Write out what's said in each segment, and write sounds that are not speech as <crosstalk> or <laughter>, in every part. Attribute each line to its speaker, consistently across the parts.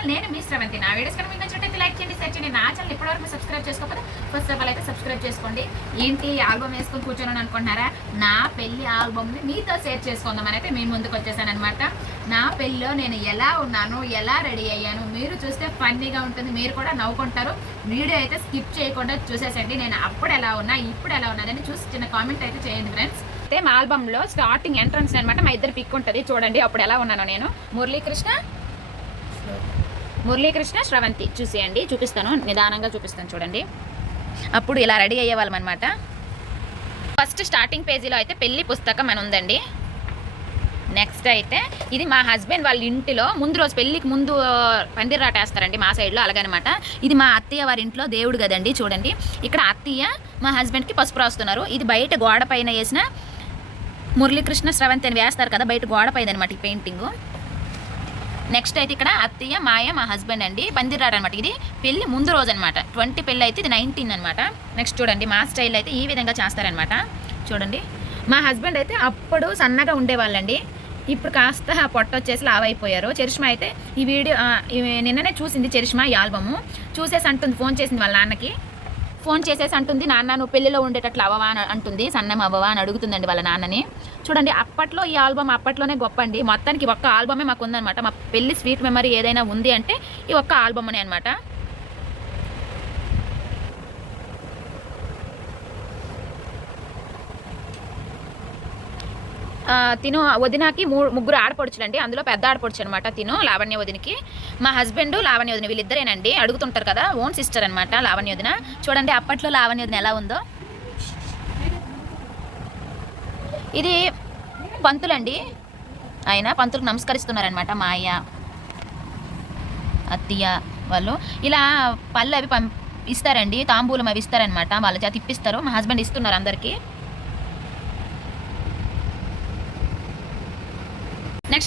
Speaker 1: Channel. నేను మీ శ్రవంతి నా videos కనుక మీకు నచ్చినట్టయితే లైక్ చేయండి షేర్ చేయండి. నా ఛానల్ ఇప్పటివరకు సబ్స్క్రైబ్ చేసుకోకపోతే ఫస్ట్ ఆఫ్ ఆల్ అయితే సబ్స్క్రైబ్ చేసుకోండి. ఏంటి ఆల్బమ్ వేసుకొని కూర్చొని అనుకుంటున్నారా? నా పెళ్ళి ఆల్బమ్ని మీతో షేర్ చేసుకుందామని అయితే మీ ముందుకు వచ్చేసాను అనమాట నా పెళ్ళిలో నేను ఎలా ఉన్నాను ఎలా రెడీ అయ్యాను మీరు చూస్తే ఫన్నీగా ఉంటుంది మీరు కూడా నవ్వుకుంటారు. వీడియో అయితే స్కిప్ చేయకుండా చూసేసండి నేను అప్పుడు ఎలా ఉన్నా ఇప్పుడు ఎలా ఉన్నదని చూసి చిన్న కామెంట్ అయితే చేయండి ఫ్రెండ్స్. అయితే మా ఆల్బమ్లో స్టార్టింగ్ ఎంట్రన్స్ అనమాట మా ఇద్దరు పిక్ ఉంటుంది. చూడండి అప్పుడు ఎలా ఉన్నాను నేను. మురళీకృష్ణ మురళీకృష్ణ శ్రవంతి చూసేయండి చూపిస్తాను. నిదానంగా చూపిస్తాను చూడండి. అప్పుడు ఇలా రెడీ అయ్యేవాళ్ళం అనమాట ఫస్ట్ స్టార్టింగ్ పేజీలో అయితే పెళ్ళి పుస్తకం అని ఉందండి. నెక్స్ట్ అయితే ఇది మా హస్బెండ్ వాళ్ళ ఇంటిలో ముందు రోజు పెళ్ళికి ముందు పందిరాట వేస్తారండి మా సైడ్లో అలాగనమాట. ఇది మా అత్తయ్య వారి ఇంట్లో దేవుడు కదండి చూడండి. ఇక్కడ అత్తయ్య మా హస్బెండ్కి పసుపు రాస్తున్నారు. ఇది బయట గోడ పైన వేసిన మురళీకృష్ణ శ్రవంతి అని వేస్తారు కదా బయట గోడ పైన అనమాట ఈ పెయింటింగు నెక్స్ట్ అయితే ఇక్కడ అత్తయ్య మాయ మా హస్బెండ్ అండి. పందిరాడు అనమాట ఇది పెళ్ళి ముందు రోజు అనమాట ట్వంటీ పెళ్ళి అయితే ఇది నైన్టీన్ అనమాట. నెక్స్ట్ చూడండి మా స్టైల్ అయితే ఈ విధంగా చేస్తారనమాట. చూడండి. మా హస్బెండ్ అయితే అప్పుడు సన్నగా ఉండేవాళ్ళండి. ఇప్పుడు కాస్త పొట్ట వచ్చేసి లావ్ అయిపోయారు చరిష్మా అయితే ఈ వీడియో నిన్ననే చూసింది చరిష్మా ఈ ఆల్బము చూసేసి అంటుంది ఫోన్ చేసింది వాళ్ళ నాన్నకి. ఫోన్ చేసేసి అంటుంది నాన్న నువ్వు పెళ్ళిలో ఉండేటట్లు అవ్వవా? అని అంటుంది. సన్నం అవ్వవా అని అడుగుతుందండి వాళ్ళ నాన్నని. చూడండి అప్పట్లో ఈ ఆల్బమ్ అప్పట్లోనే గొప్ప అండి మొత్తానికి ఒక్క ఆల్బమే మాకు ఉందన్నమాట మా పెళ్ళి స్వీట్ మెమరీ ఏదైనా ఉంది అంటే ఈ ఒక్క ఆల్బమ్నే అనమాట తిను వదినాకి మూ ముగ్గురు ఆడపడుచులండి. అందులో పెద్ద ఆడపడుచు అనమాట తిను లావణ్య వదినకి. మా హస్బెండ్ లావణ్య వదిన వీళ్ళిద్దరేనండి. అడుగుతుంటారు కదా ఓన్ సిస్టర్ అనమాట లావణ్య వదిన. చూడండి అప్పట్లో లావణ్య వదిన ఎలా ఉందో. ఇది పంతులండి. ఆయన పంతులకు నమస్కరిస్తున్నారనమాట మా అయ్య అత్తయ్య వాళ్ళు. ఇలా పళ్ళు అవి పం ఇస్తారండి తాంబూలం అవి ఇస్తారనమాట వాళ్ళ చేత ఇప్పిస్తారు మా హస్బెండ్ ఇస్తున్నారు అందరికీ.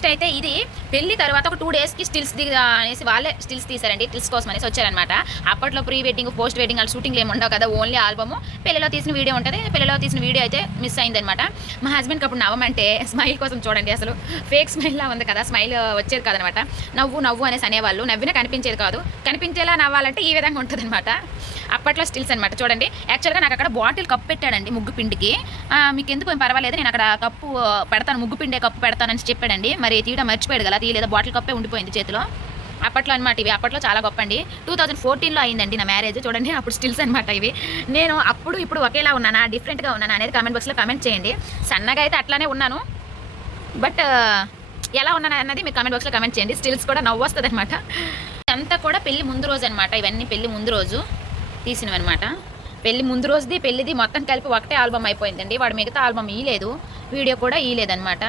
Speaker 1: నెక్స్ట్ అయితే ఇది పెళ్ళి తర్వాత ఒక టూ డేస్కి స్టిల్స్ దిగ అనేసి వాళ్ళే స్టిల్స్ తీసారండి స్టిల్స్ కోసం అనేసి వచ్చారనమాట అప్పట్లో ప్రీ వెడ్డింగ్ పోస్ట్ వెడ్డింగ్ అలా షూటింగ్లు ఏమి ఉండవు కదా ఓన్లీ ఆల్బమ్ పెళ్ళిలో తీసిన వీడియో ఉంటుంది పెళ్ళిలో తీసిన వీడియో అయితే మిస్ అయిందనమాట మా హస్బెండ్కి అప్పుడు నవ్వమంటే స్మైల్ కోసం చూడండి అసలు. ఫేక్ స్మైల్లా ఉంది కదా స్మైల్ వచ్చేది కాదనమాట నవ్వు నవ్వు అనేసి అనేవాళ్ళు. నవ్వినా కనిపించేది కాదు. కనిపించేలా నవ్వాలంటే ఈ విధంగా ఉంటుంది అప్పట్లో స్టిల్స్ అనమాట చూడండి యాక్చువల్గా నాకు అక్కడ బాటిల్ కప్పు పెట్టాడండి ముగ్గు పిండికి. మీకు ఎందుకు ఏం పర్వాలేదు నేను అక్కడ కప్పు పెడతాను ముగ్గు పిండే కప్పు పెడతానని చెప్పాడండి. మరి తీయడం మర్చిపోయాడు కదా తీయలేదు? బాటిల్ కప్పే ఉండిపోయింది చేతిలో. అప్పట్లో అనమాట ఇవి అప్పట్లో చాలా గొప్ప అండి టూ థౌజండ్ ఫోర్టీన్లో అయిందండి నా మ్యారేజ్ చూడండి అప్పుడు స్టిల్స్ అనమాట ఇవి. నేను అప్పుడు ఇప్పుడు ఒకేలా ఉన్నానా డిఫరెంట్గా ఉన్నానా అనేది కామెంట్ బాక్స్లో కామెంట్ చేయండి. సన్నగా అయితే అట్లానే ఉన్నాను. బట్ ఎలా ఉన్నాను అన్నది మీరు కామెంట్ బాక్స్లో కామెంట్ చేయండి. స్టిల్స్ కూడా నవ్వు వస్తుంది అనమాట అంతా కూడా పెళ్ళి ముందు రోజు అనమాట ఇవన్నీ పెళ్ళి ముందు రోజు. తీసినవి అనమాట పెళ్ళి ముందు రోజుది పెళ్ళిది మొత్తం కలిపి ఒకటే ఆల్బమ్ అయిపోయిందండి. వాడు మిగతా ఆల్బమ్ ఇయలేదు వీడియో కూడా ఇయలేదన్నమాట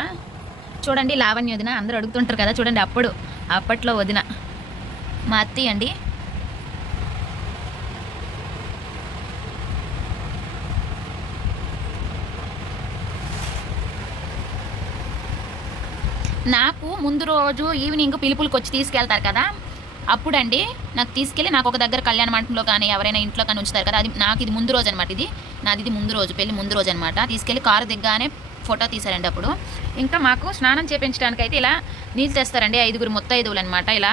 Speaker 1: చూడండి లావణ్య వదిన అందరూ అడుగుతుంటారు కదా చూడండి అప్పుడు అప్పట్లో వదిన. మా అత్తయ్య అండి. నాకు ముందు రోజు ఈవినింగ్ పిలుపులకు వచ్చి తీసుకెళ్తారు కదా అప్పుడండి నాకు తీసుకెళ్ళి నాకు ఒక దగ్గర కళ్యాణ మండపంలో కానీ ఎవరైనా ఇంట్లో కానీ ఉంచుతారు కదా అది నాకు ఇది ముందు రోజు అనమాట ఇది. నాది ఇది ముందు రోజు పెళ్ళి ముందు రోజు అనమాట తీసుకెళ్ళి కారు దిగ్గానే ఫోటో తీశారండి అప్పుడు. ఇంకా మాకు స్నానం చేపించడానికి అయితే ఇలా నీళ్ళు తెస్తారండి ఐదుగురు ముత్తైదువులు అనమాట ఇలా.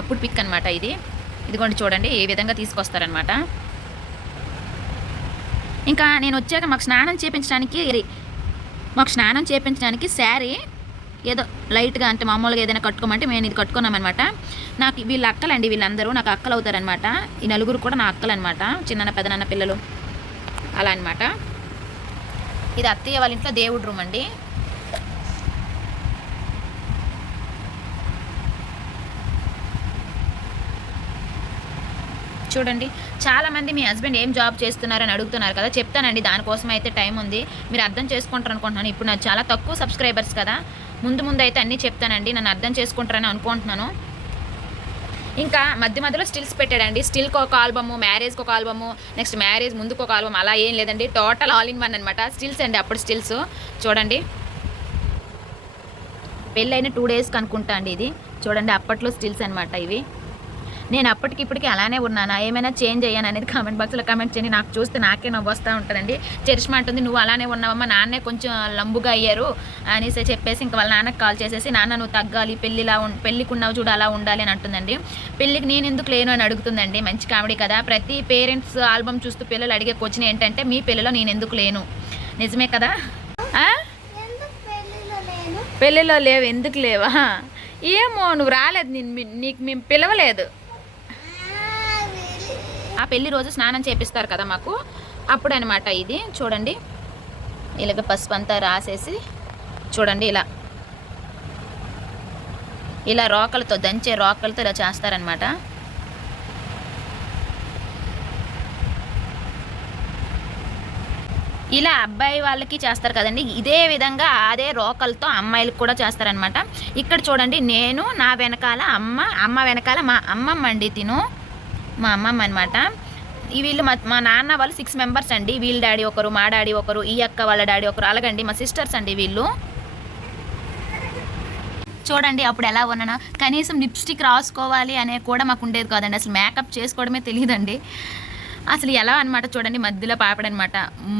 Speaker 1: అప్పుడు పిక్ అనమాట ఇది. ఇదిగోండి చూడండి ఏ విధంగా తీసుకొస్తారనమాట ఇంకా నేను వచ్చాక మాకు స్నానం చేపించడానికి మాకు స్నానం చేపించడానికి శారీ ఏదో లైట్గా అంటే మామూలుగా ఏదైనా కట్టుకోమంటే మేము ఇది కట్టుకున్నామన్నమాట. నాకు వీళ్ళ అక్కలండి వీళ్ళందరూ నాకు అక్కలు అవుతారనమాట ఈ నలుగురు కూడా నా అక్కలు అనమాట చిన్న పెదనాన్న పిల్లలు అలా అన్నమాట. ఇది అత్తయ్య వాళ్ళ ఇంట్లో దేవుడు రూమ్ అండి. చూడండి చాలామంది మీ హస్బెండ్ ఏం జాబ్ చేస్తున్నారని అడుగుతున్నారు కదా చెప్తానండి. దానికోసం అయితే టైం ఉంది మీరు అర్థం చేసుకుంటారు అనుకుంటున్నాను ఇప్పుడు నాకు చాలా తక్కువ సబ్స్క్రైబర్స్ కదా. ముందు ముందు అయితే అన్నీ చెప్తానండి నన్ను అర్థం చేసుకుంటారని అనుకుంటున్నాను. ఇంకా మధ్య మధ్యలో స్టిల్స్ పెట్టాడండి. స్టిల్కి ఒక ఆల్బము మ్యారేజ్కి ఒక ఆల్బము నెక్స్ట్ మ్యారేజ్ ముందుకు ఒక ఆల్బమ్ అలా ఏం లేదండి. టోటల్ ఆల్ ఇన్ వన్ అనమాట స్టిల్స్ అండి అప్పుడు స్టిల్స్. చూడండి. పెళ్ళైన టూ డేస్కి అనుకుంటా అండి ఇది. చూడండి అప్పట్లో స్టిల్స్ అనమాట ఇవి. నేను అప్పటికి ఇప్పటికి అలానే ఉన్నానా? ఏమైనా చేంజ్ అయ్యాను అనేది కామెంట్ బాక్స్లో కామెంట్ చేయండి. నాకు చూస్తే నాకే నవ్వు వస్తూ ఉంటుందండి. చరిష్మా అంటుంది నువ్వు అలానే ఉన్నావమ్మా నాన్నే కొంచెం లంబుగా అయ్యారు అనేసి చెప్పేసి ఇంకా వాళ్ళ నాన్నకి కాల్ చేసేసి నాన్న నువ్వు తగ్గాలి పెళ్ళిలా ఉం పెళ్ళికి ఉన్నావు చూడు అలా ఉండాలి అని అంటుందండి. పెళ్ళికి నేను ఎందుకు లేను అని అడుగుతుందండి. మంచి కామెడీ కదా. ప్రతి పేరెంట్స్ ఆల్బమ్ చూస్తూ పిల్లలు అడిగే క్వశ్చన్ ఏంటంటే మీ పిల్లలో నేను ఎందుకు లేను? నిజమే కదా?
Speaker 2: పెళ్ళిలో
Speaker 1: పెళ్ళిలో లేవు ఎందుకు లేవా? ఏమో నువ్వు రాలేదు నేను నీకు మేము పిలవలేదు.
Speaker 2: ఆ
Speaker 1: పెళ్ళి రోజు స్నానం చేపిస్తారు కదా మాకు. అప్పుడు అనమాట ఇది. చూడండి. ఇలాగ పసుపు అంతా రాసేసి చూడండి ఇలా. ఇలా రోకలతో దంచే రోకలతో ఇలా చేస్తారనమాట ఇలా అబ్బాయి వాళ్ళకి చేస్తారు కదండి. ఇదే విధంగా అదే రోకలతో అమ్మాయిలకు కూడా చేస్తారనమాట ఇక్కడ చూడండి నేను నా వెనకాల అమ్మ అమ్మ వెనకాల మా అమ్మమ్మ అండి తిను. మా అమ్మమ్మ అనమాట ఈ వీళ్ళు మా మా నాన్న వాళ్ళు సిక్స్ మెంబర్స్ అండి. వీళ్ళ డాడీ ఒకరు మా డాడీ ఒకరు ఈ అక్క వాళ్ళ డాడీ ఒకరు అలాగండి మా సిస్టర్స్ అండి వీళ్ళు. చూడండి అప్పుడు ఎలా ఉన్నాను. కనీసం లిప్స్టిక్ రాసుకోవాలి అనే కూడా మాకు ఉండేది కాదండి. అసలు మేకప్ చేసుకోవడమే తెలియదండి. అసలు ఎలా అనమాట చూడండి మధ్యలో పాపడనమాట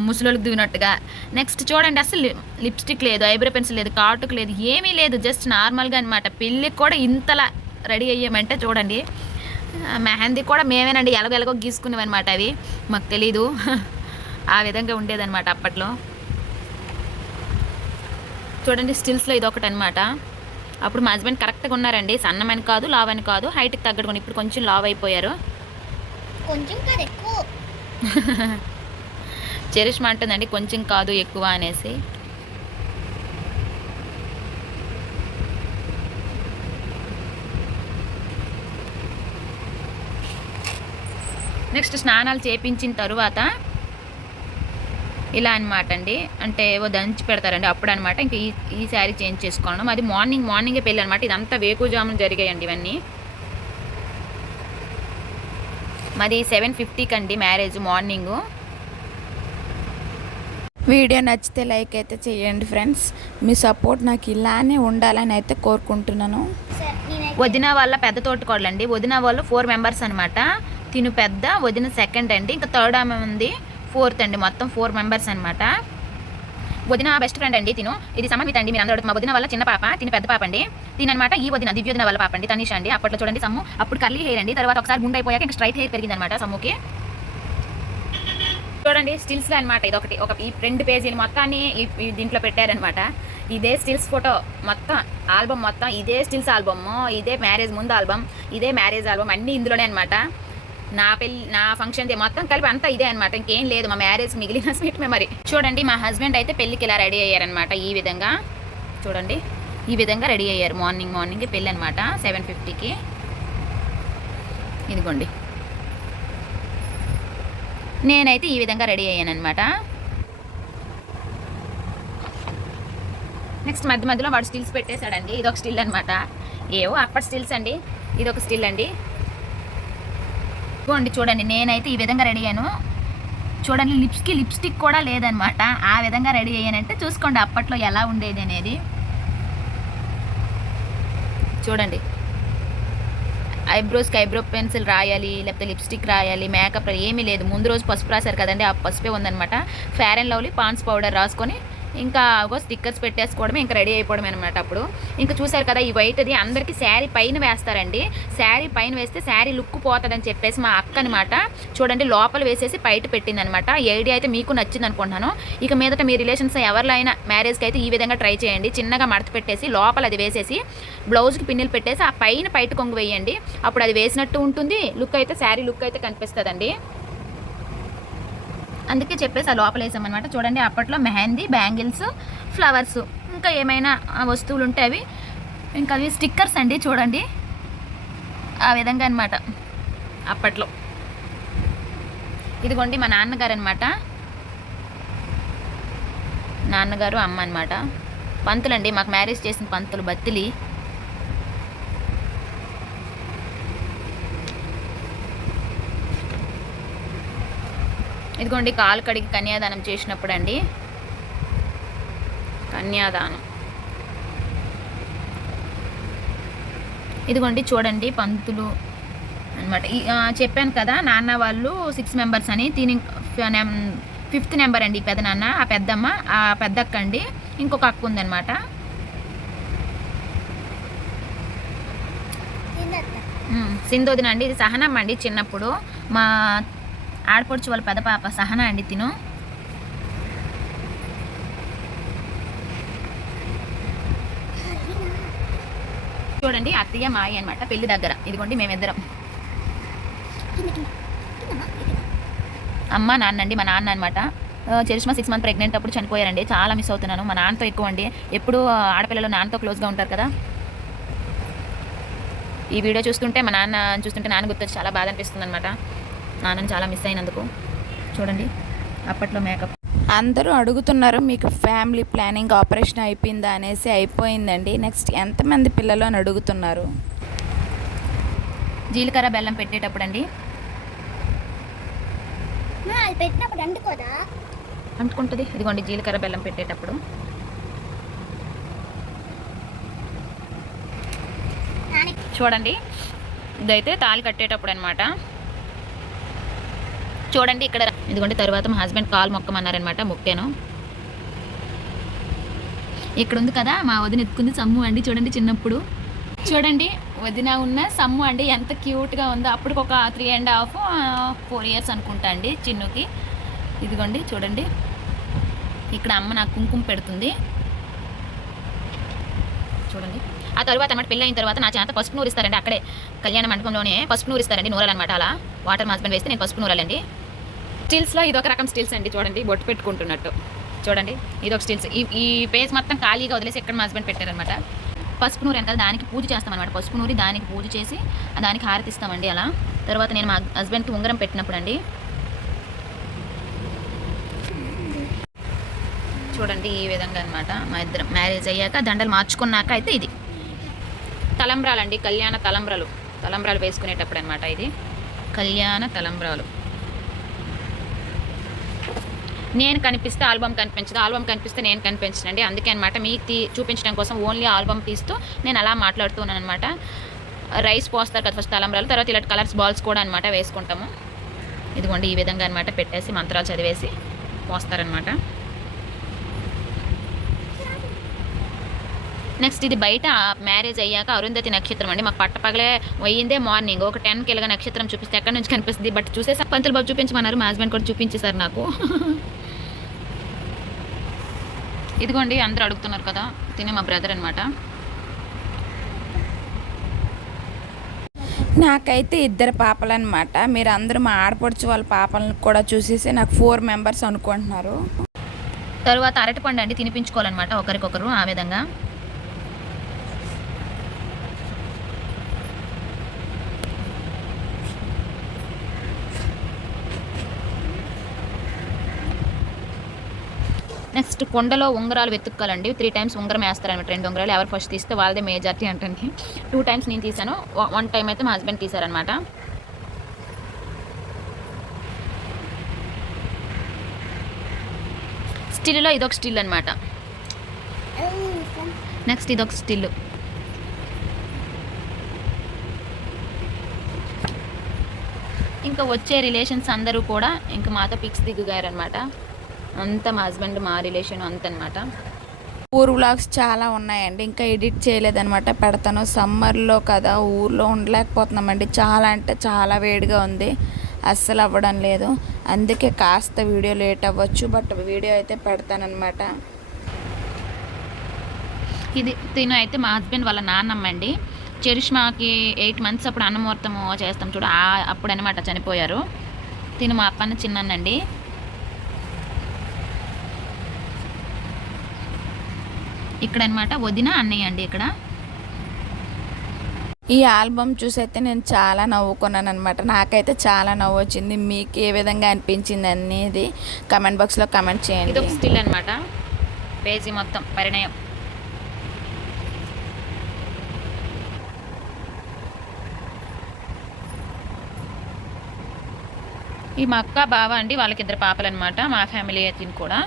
Speaker 1: ముసలోళ్ళకి దిగినట్టుగా. నెక్స్ట్ చూడండి అసలు లిప్స్టిక్ లేదు ఐబ్రో పెన్సిల్ లేదు కాటుకు లేదు ఏమీ లేదు. జస్ట్ నార్మల్గా అనమాట పెళ్ళికి కూడా ఇంతలా రెడీ అయ్యామంటే చూడండి. మెహందీ కూడా మేమేనండి ఎలాగో ఎలాగో గీసుకునేవన్నమాట అవి. మాకు తెలీదు. <laughs> ఆ విధంగా ఉండేదన్నమాట అప్పట్లో. చూడండి స్టిల్స్లో ఇది ఒకటి అనమాట అప్పుడు మా హస్బెండ్ కరెక్ట్గా ఉన్నారండి. సన్నమని కాదు లావ్ అని కాదు. హైట్కి తగ్గట్టుకుని ఇప్పుడు కొంచెం లావ్ అయిపోయారు.
Speaker 2: కొంచెం కాదు ఎక్కువ. <laughs>
Speaker 1: చరిష్మా అంటుందండి కొంచెం కాదు ఎక్కువ అనేసి. నెక్స్ట్ స్నానాలు చేపించిన తరువాత ఇలా అనమాట అండి. అంటే ఏవో దంచి పెడతారండి. అప్పుడు అనమాట ఇంకా ఈ ఈ శారీ చేంజ్ చేసుకోవడం. అది మార్నింగ్ మార్నింగే పెళ్ళి అనమాట ఇదంతా వేకుజామున జరిగాయండి ఇవన్నీ. మాది సెవెన్ ఫిఫ్టీకి అండి మ్యారేజ్ మార్నింగు.
Speaker 3: వీడియో నచ్చితే లైక్ అయితే చేయండి ఫ్రెండ్స్. మీ సపోర్ట్ నాకు ఇలానే ఉండాలని అయితే కోరుకుంటున్నాను.
Speaker 1: వదిన వాళ్ళ పెద్ద తోటికోడలండి. వదిన వాళ్ళు ఫోర్ మెంబర్స్ అనమాట తిను పెద్ద వదిన సెకండ్ అండి. ఇంకా థర్డ్ ఆమె ఉంది ఫోర్త్ అండి. మొత్తం ఫోర్ మెంబర్స్ అనమాట వదిన బెస్ట్ ఫ్రెండ్ అండి తిను. ఇది సమమిత అండి మీరు అందరూ మా వదిన వల్ల చిన్న పాప తిని పెద్ద పాప అండి. తిని అనమాట ఈ వదిన దివ్యోదిన వల్ల పాప అండి. తనీష్ అండి. అప్పట్లో చూడండి సమ్ము. అప్పుడు కర్లీ హెయిర్ అండి. తర్వాత ఒకసారి గుండె అయిపోయాక ఇంకా స్ట్రైట్ హెయిర్ పెరిగింది అనమాట సమ్ముకి. చూడండి స్టిల్స్ అనమాట ఇది ఒకటి ఒక ఈ రెండు పేజీలు మొత్తాన్ని దీంట్లో పెట్టారనమాట ఇదే స్టిల్స్ ఫోటో మొత్తం ఆల్బమ్ మొత్తం ఇదే స్టిల్స్ ఆల్బమ్ ఇదే మ్యారేజ్ ముందు ఆల్బమ్ ఇదే మ్యారేజ్ ఆల్బమ్ అన్నీ ఇందులోనే అనమాట నా పెళ్ళి నా ఫంక్షన్ మొత్తం కలిపి అంతా ఇదే అనమాట ఇంకేం లేదు మా మ్యారేజ్ మిగిలిన స్వీట్ మెమరీ చూడండి మా హస్బెండ్ అయితే పెళ్ళికి ఇలా రెడీ అయ్యారనమాట ఈ విధంగా చూడండి ఈ విధంగా రెడీ అయ్యారు. మార్నింగ్ మార్నింగ్ పెళ్ళి అనమాట సెవెన్ ఫిఫ్టీకి ఇదిగోండి. నేనైతే ఈ విధంగా రెడీ అయ్యాను అనమాట నెక్స్ట్ మధ్య మధ్యలో వాడు స్టిల్స్ పెట్టేశాడండి. ఇది ఒక స్టిల్ అనమాట ఏవో అప్పటి స్టిల్స్ అండి. ఇది ఒక స్టిల్ అండి. ఇదిగోండి చూడండి నేనైతే ఈ విధంగా రెడీ అయ్యాను. చూడండి లిప్స్కి లిప్స్టిక్ కూడా లేదనమాట. ఆ విధంగా రెడీ అయ్యానంటే చూసుకోండి అప్పట్లో ఎలా ఉండేది అనేది. చూడండి. ఐబ్రోస్కి ఐబ్రో పెన్సిల్ రాయాలి లేకపోతే లిప్స్టిక్ రాయాలి మేకప్ ఏమీ లేదు. ముందు రోజు పసుపు రాశారు కదండి ఆ పసుపే ఉందనమాట. Fair and Lovely Pond's powder రాసుకొని ఇంకా స్టిక్కర్స్ పెట్టేసుకోవడమే ఇంకా రెడీ అయిపోవడం అనమాట అప్పుడు. ఇంకా చూసారు కదా ఈ వైట్ అది అందరికీ శారీ పైన వేస్తారండి. శారీ పైన వేస్తే శారీ లుక్ పోతుందని చెప్పేసి మా అక్క అనమాట చూడండి లోపల వేసేసి బయట పెట్టిందనమాట ఈ ఐడియా అయితే మీకు నచ్చింది అనుకుంటున్నాను. ఇక మీదట మీ రిలేషన్స్ ఎవరిలో అయినా మ్యారేజ్కి అయితే ఈ విధంగా ట్రై చేయండి. చిన్నగా మడత పెట్టేసి లోపల అది వేసేసి బ్లౌజ్కి పిన్నులు పెట్టేసి ఆ పైన బయట కొంగు వేయండి. అప్పుడు అది వేసినట్టు ఉంటుంది. లుక్ అయితే శారీ లుక్ అయితే కనిపిస్తుందండి. అందుకే చెప్పేసి ఆ లోపల వేసామన్నమాట చూడండి అప్పట్లో మెహందీ బ్యాంగిల్స్ ఫ్లవర్స్ ఇంకా ఏమైనా ఆ వస్తువులు ఉంటే అవి. ఇంకా అవి స్టిక్కర్స్ అండి చూడండి. ఆ విధంగా అనమాట అప్పట్లో. ఇదిగోండి మా నాన్నగారు అనమాట నాన్నగారు అమ్మ అనమాట పంతులండి మాకు మ్యారేజ్ చేసిన పంతులు బత్తిలి. ఇదిగోండి కాలు కడిగి కన్యాదానం చేసినప్పుడు అండి కన్యాదానం. ఇదిగోండి చూడండి పంతులు అనమాట చెప్పాను కదా నాన్న వాళ్ళు సిక్స్ మెంబర్స్ అని తిని ఫిఫ్త్ నెంబర్ అండి పెద్ద నాన్న ఆ పెద్దమ్మ ఆ పెద్దక్క అండి ఇంకొక అక్క ఉమ్, సింధోదిన అండి ఇది సహనమ్మ అండి చిన్నప్పుడు. మా ఆడపడుచు వాళ్ళ పెద్ద పాప సహనా అండి తిను. చూడండి అత్తయ్య మాయ అనమాట పెళ్ళి దగ్గర. ఇదిగోండి మేమిద్దరం. అమ్మ నాన్న అండి మా నాన్న అనమాట చరిష్మా సిక్స్ మంత్ ప్రెగ్నెంట్ అప్పుడు చనిపోయారండి. చాలా మిస్ అవుతున్నాను. మా నాన్నతో ఎక్కువ అండి. ఎప్పుడు ఆడపిల్లలు నాన్నతో క్లోజ్గా ఉంటారు కదా. ఈ వీడియో చూస్తుంటే మా నాన్న చూస్తుంటే నాన్న గుర్తొచ్చి చాలా బాధ అనిపిస్తుంది అనమాట నాన్నని చాలా మిస్ అయినందుకు. చూడండి అప్పట్లో మేకప్.
Speaker 3: అందరూ అడుగుతున్నారు మీకు ఫ్యామిలీ ప్లానింగ్ ఆపరేషన్ అయిపోయిందా అనేసి అయిపోయిందండి. నెక్స్ట్ ఎంతమంది పిల్లలు అని అడుగుతున్నారు.
Speaker 1: జీలకర్ర బెల్లం పెట్టేటప్పుడు అండి.
Speaker 2: పెట్టినప్పుడు అంటుకోదా?
Speaker 1: అంటుకుంటుంది. ఇదిగోండి జీలకర్ర బెల్లం పెట్టేటప్పుడు.
Speaker 2: నాని
Speaker 1: చూడండి ఇదైతే తాళి కట్టేటప్పుడు అనమాట చూడండి ఇక్కడ. ఇదిగోండి తర్వాత మా హస్బెండ్ కాల్ మొక్కమన్నారనమాట మొక్కాను. ఇక్కడ ఉంది కదా మా వదిన ఎత్తుకుంది సమ్ము అండి చూడండి చిన్నప్పుడు. చూడండి వదిన ఉన్న సమ్ము అండి ఎంత క్యూట్గా ఉందో. అప్పటికి ఒక three and half four years అనుకుంటా అండి చిన్నుకి. ఇదిగోండి చూడండి. ఇక్కడ అమ్మ నాకు కుంకుమ పెడుతుంది. చూడండి. ఆ తర్వాత అనమాట పెళ్ళి అయిన తర్వాత నా చేత పసుపు నూరిస్తారండి అక్కడే. కళ్యాణ మండపంలోనే పసుపు నూరిస్తారండి నూరాలన్నమాట అలా. వాటర్ మా హస్బెండ్ వేస్తే నేను పసుపు నూరాలండి. స్టిల్స్లో ఇది ఒక రకం స్టిల్స్ అండి చూడండి బొట్టు పెట్టుకుంటున్నట్టు. చూడండి ఇది ఒక స్టిల్స్. ఈ ఈ పేజ్ మొత్తం ఖాళీగా వదిలేసి ఎక్కడ మా హస్బెండ్ పెట్టారనమాట పసుపు నూరు వెనకాల దానికి పూజ చేస్తామన్నమాట. పసుపు నూరి దానికి పూజ చేసి దానికి హారతిస్తామండి అలా. తర్వాత నేను మా హస్బెండ్కి ఉంగరం పెట్టినప్పుడు అండి చూడండి ఈ విధంగా అన్నమాట మా ఇద్దరం మ్యారేజ్ అయ్యాక దండలు మార్చుకున్నాక అయితే ఇది. తలంబ్రాలండి కళ్యాణ తలంబ్రాలు. తలంబ్రాలు వేసుకునేటప్పుడు అనమాట ఇది. కళ్యాణ తలంబ్రాలు. నేను కనిపిస్తే ఆల్బమ్ కనిపించదు ఆల్బమ్ కనిపిస్తే నేను కనిపించనండి అందుకే అనమాట మీకు తీ చూపించడం కోసం ఓన్లీ ఆల్బమ్ తీస్తూ నేను అలా మాట్లాడుతున్నాను అనమాట రైస్ పోస్తారు కదా ఫస్ట్ తలంబ్రాలు తర్వాత ఇలాంటి కలర్స్ బాల్స్ కూడా అనమాట వేసుకుంటాము. ఇదిగోండి ఈ విధంగా అనమాట పెట్టేసి మంత్రాలు చదివేసి పోస్తారనమాట నెక్స్ట్ ఇది బయట మ్యారేజ్ అయ్యాక అరుంధతి నక్షత్రం అండి. మాకు పట్టపగలే పోయిందే మార్నింగ్ ఒక టెన్కి ఇలాగ నక్షత్రం చూపిస్తే ఎక్కడి నుంచి కనిపిస్తుంది? బట్ చూసేసా పంతులు బాబు చూపించమన్నారు మా హస్బెండ్ కూడా చూపించేశారు నాకు. <laughs> ఇదిగోండి అందరూ అడుగుతున్నారు కదా తినే మా బ్రదర్ అనమాట
Speaker 3: నాకైతే ఇద్దరు పాపలన్నమాట మీరు అందరూ మా ఆడపడుచు వాళ్ళ పాపలను కూడా చూసేసి నాకు ఫోర్ మెంబర్స్ అనుకుంటున్నారు.
Speaker 1: తరువాత అరటిపండు అండి తినిపించుకోవాలన్నమాట ఒకరికొకరు ఆ విధంగా. నెక్స్ట్ కొండలో ఉంగరాలు వెతుక్కాలండి. త్రీ టైమ్స్ ఉంగరం వేస్తారనమాట రెండు ఉంగరాలు. ఎవరు ఫస్ట్ తీస్తే వాళ్ళదే మేజారిటీ అంటే టూ టైమ్స్ నేను తీసాను వన్ టైం అయితే మా హస్బెండ్ తీశారనమాట స్టిల్లో ఇదొక స్టిల్ అనమాట నెక్స్ట్ ఇదొక స్టిల్ ఇంకా వచ్చే రిలేషన్స్ అందరూ కూడా ఇంకా మాతో పిక్స్ దిగుగారనమాట అంతా మా హస్బెండ్ మా రిలేషన్ అంతనమాట.
Speaker 3: ఊరు వ్లాగ్స్ చాలా ఉన్నాయండి. ఇంకా ఎడిట్ చేయలేదన్నమాట పెడతాను. సమ్మర్లో కదా ఊర్లో ఉండలేకపోతున్నామండి. చాలా అంటే చాలా వేడిగా ఉంది. అస్సలు అవ్వడం లేదు. అందుకే కాస్త వీడియో లేట్ అవ్వచ్చు. బట్ వీడియో అయితే పెడతానమాట
Speaker 1: ఇది తిను అయితే మా హస్బెండ్ వాళ్ళ నాన్నమ్మ అండి చరిష్మాకి ఎయిట్ మంత్స్ అప్పుడు అన్నముహూర్తము చేస్తాం చూడు. అప్పుడు అనమాట చనిపోయారు. తిను మా అప్పన్న చిన్నండి ఇక్కడ అనమాట వదిన అన్నయ్య అండి ఇక్కడ.
Speaker 3: ఈ ఆల్బమ్ చూసి అయితే నేను చాలా నవ్వుకున్నాను అనమాట నాకైతే చాలా నవ్వు వచ్చింది మీకు ఏ విధంగా అనిపించింది అనేది కమెంట్ బాక్స్లో కమెంట్
Speaker 1: ఇది
Speaker 3: చేయండి.
Speaker 1: ఒక స్టిల్ అనమాట పేజీ మొత్తం పరిణయం. ఈ మా అక్క బావ అండి వాళ్ళకి ఇద్దరు పాపలు అనమాట మా ఫ్యామిలీ తిని కూడా.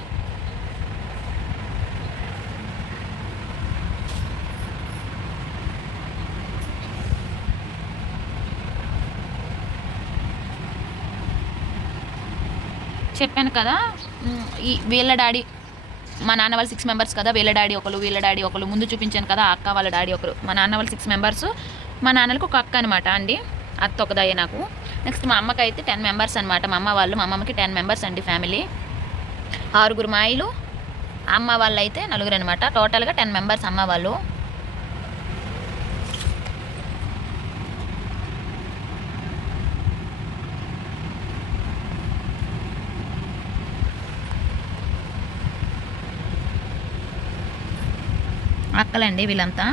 Speaker 1: చెప్పాను కదా ఈ వీళ్ళ డాడీ మా నాన్న వాళ్ళు సిక్స్ మెంబర్స్ కదా వీళ్ళ డాడీ ఒకరు వీళ్ళ డాడీ ఒకరు ముందు చూపించాను కదా అక్క వాళ్ళ డాడీ ఒకరు. మా నాన్న వాళ్ళు సిక్స్ మెంబర్స్ మా నాన్నలకు ఒక అక్క అనమాట అండి అత్త ఒకదయ్యే నాకు. నెక్స్ట్ మా అమ్మకి అయితే టెన్ మెంబర్స్ అనమాట మా అమ్మ వాళ్ళు మా అమ్మమ్మకి టెన్ మెంబర్స్ అండి ఫ్యామిలీ ఆరుగురు మాయిలు అమ్మ వాళ్ళు అయితే నలుగురు అనమాట టోటల్గా టెన్ మెంబర్స్ అమ్మ వాళ్ళు. అక్కలండి వీళ్ళంతా.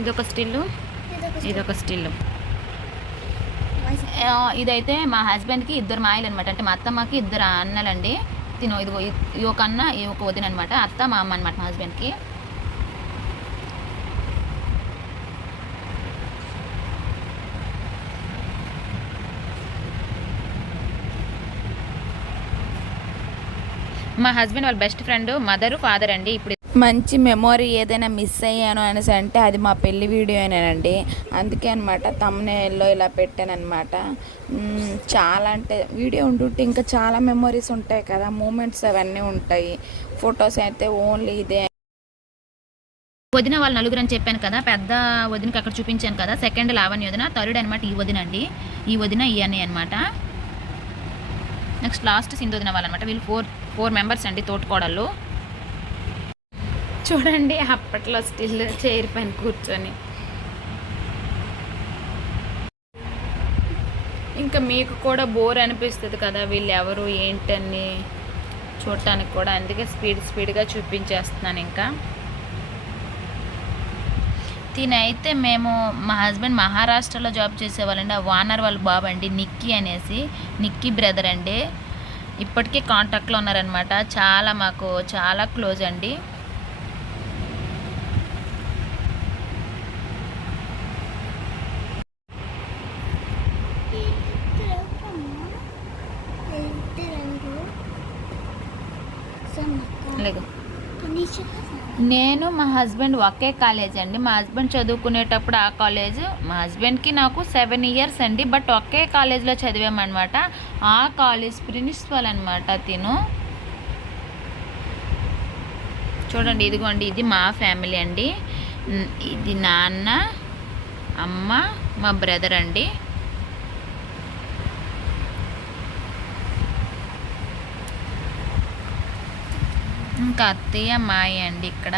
Speaker 1: ఇదొక స్టిల్లు.
Speaker 2: ఇదొక
Speaker 1: స్టిల్లు. ఇదైతే మా హస్బెండ్కి ఇద్దరు మాయలు అనమాట అంటే మా అత్తమ్మకి ఇద్దరు అన్నలండి. తిను ఇదిగో ఈ ఒక అన్న ఈ ఒక వదిన అనమాట అత్త మా అమ్మ అనమాట మా హస్బెండ్కి. మా హస్బెండ్ వాళ్ళ బెస్ట్ ఫ్రెండ్ మదర్ ఫాదర్ అండి. ఇప్పుడు
Speaker 3: మంచి మెమొరీ ఏదైనా మిస్ అయ్యాను అనేసి అంటే అది మా పెళ్ళి వీడియోనేనండి అందుకే అనమాట తమ్నేల్లో ఇలా పెట్టానమాట చాలా అంటే వీడియో ఉంటుంటే ఇంకా చాలా మెమొరీస్ ఉంటాయి కదా మూమెంట్స్ అవన్నీ ఉంటాయి. ఫొటోస్ అయితే ఓన్లీ ఇదే.
Speaker 1: వదిన వాళ్ళు నలుగురు అని చెప్పాను కదా పెద్ద వదినకి అక్కడ చూపించాను కదా సెకండ్ లావణ్య వదిన థర్డ్ అనమాట ఈ వదిన అండి. ఈ వదిన ఈ అని అనమాట నెక్స్ట్ లాస్ట్ సింధు వదిన వాళ్ళనమాట వీళ్ళు ఫోర్ ఫోర్ మెంబర్స్ అండి తోటకోడళ్ళు. చూడండి అప్పట్లో స్టిల్ చైర్ పైన కూర్చొని. ఇంకా మీకు కూడా బోర్ అనిపిస్తుంది కదా వీళ్ళు ఎవరు ఏంటని చూడటానికి కూడా. అందుకే స్పీడ్ స్పీడ్గా చూపించేస్తున్నాను ఇంకా. తినైతే మేము మా హస్బెండ్ మహారాష్ట్రలో జాబ్ చేసేవాళ్ళండి. ఆ వానర్ వాళ్ళ బాబు అండి నిక్కీ అనేసి. నిక్కీ బ్రదర్ అండి. ఇప్పటికీ కాంటాక్ట్లో ఉన్నారనమాట చాలా మాకు చాలా క్లోజ్ అండి
Speaker 2: ఇద్దరమ్మా. ఇద్దరు. సన్నక్క.
Speaker 1: లేదు
Speaker 2: కనీసం
Speaker 1: నేను మా హస్బెండ్ ఒకే కాలేజ్ అండి. మా హస్బెండ్ చదువుకునేటప్పుడు ఆ కాలేజ్ మా హస్బెండ్కి నాకు సెవెన్ ఇయర్స్ అండి. బట్ ఒకే కాలేజ్లో చదివామన్నమాట. ఆ కాలేజ్ ప్రిన్సిపల్ అనమాట తిను చూడండి ఇదిగోండి ఇది మా ఫ్యామిలీ అండి. ఇది నాన్న అమ్మ మా బ్రదర్ అండి. ఇంకా అత్తయ్య మాయ అండి ఇక్కడ.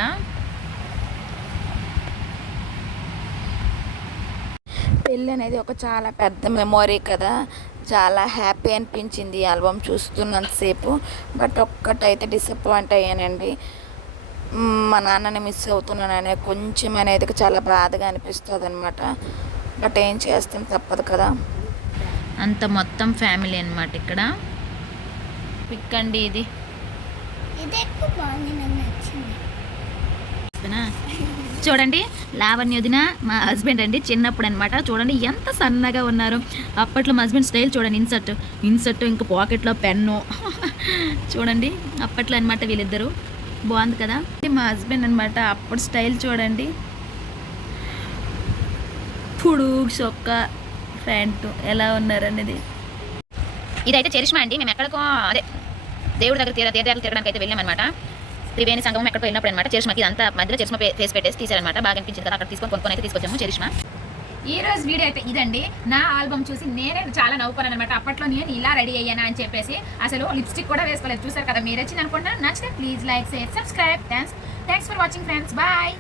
Speaker 3: పెళ్ళి అనేది ఒక చాలా పెద్ద మెమొరీ కదా. చాలా హ్యాపీ అనిపించింది ఈ ఆల్బమ్ చూస్తున్నంతసేపు. బట్ ఒక్కటైతే డిసప్పాయింట్ అయ్యానండి. మా నాన్నని మిస్ అవుతున్నాననే కొంచెం అనేది చాలా బాధగా అనిపిస్తుంది అనమాట బట్ ఏం చేస్తాం తప్పదు కదా.
Speaker 1: అంత మొత్తం ఫ్యామిలీ అన్నమాట ఇక్కడ. పిక్ అండి ఇది.
Speaker 2: ఇది ఎక్కువ బాగుంది నాకు నచ్చింది.
Speaker 1: ఓకేనా? చూడండి లావణ్యోదిన మా హస్బెండ్ అండి చిన్నప్పుడు అనమాట చూడండి ఎంత సన్నగా ఉన్నారు. అప్పట్లో మా హస్బెండ్ స్టైల్ చూడండి ఇన్సర్ట్. ఇన్సర్ట్ ఇంకా పాకెట్లో పెన్ను. చూడండి అప్పట్లో అనమాట వీళ్ళిద్దరు. బాగుంది కదా? మా హస్బెండ్ అనమాట అప్పుడు స్టైల్ చూడండి. పొడు చొక్క ప్యాంటు ఎలా ఉన్నారు అనేది ఇదైతే చరిష్మా అండి మేము ఎక్కడికో అదే దేవుడి దగ్గర తీర తీర్థయాత్రలు తిరగడానికి అయితే వెళ్ళామన్నమాట. త్రివేణి సంగమం ఎక్కడ వెళ్ళినప్పుడు అనమాట చరిష్మాకి ఇదంతా మధ్యలో చరిష్మా ఫేస్ పెట్టేసి తీసారనమాట బాగా అనిపించింది కదా అక్కడ తీసుకొని కొనుక్కొని అయితే తీసుకొచ్చాము చరిష్మా. ఈ రోజు వీడియో అయితే ఇదండి. నా ఆల్బమ్ చూసి నేనే చాలా నవ్వుకున్నాను అనమాట అప్పట్లో నేను ఇలా రెడీ అయ్యానా అని చెప్పేసి అసలు లిప్స్టిక్ కూడా వేసుకోలేదు. చూసారు కదా మీరు వచ్చింది అనుకుంటున్నాను. నచ్చితే please like share subscribe. Thanks thanks for watching friends bye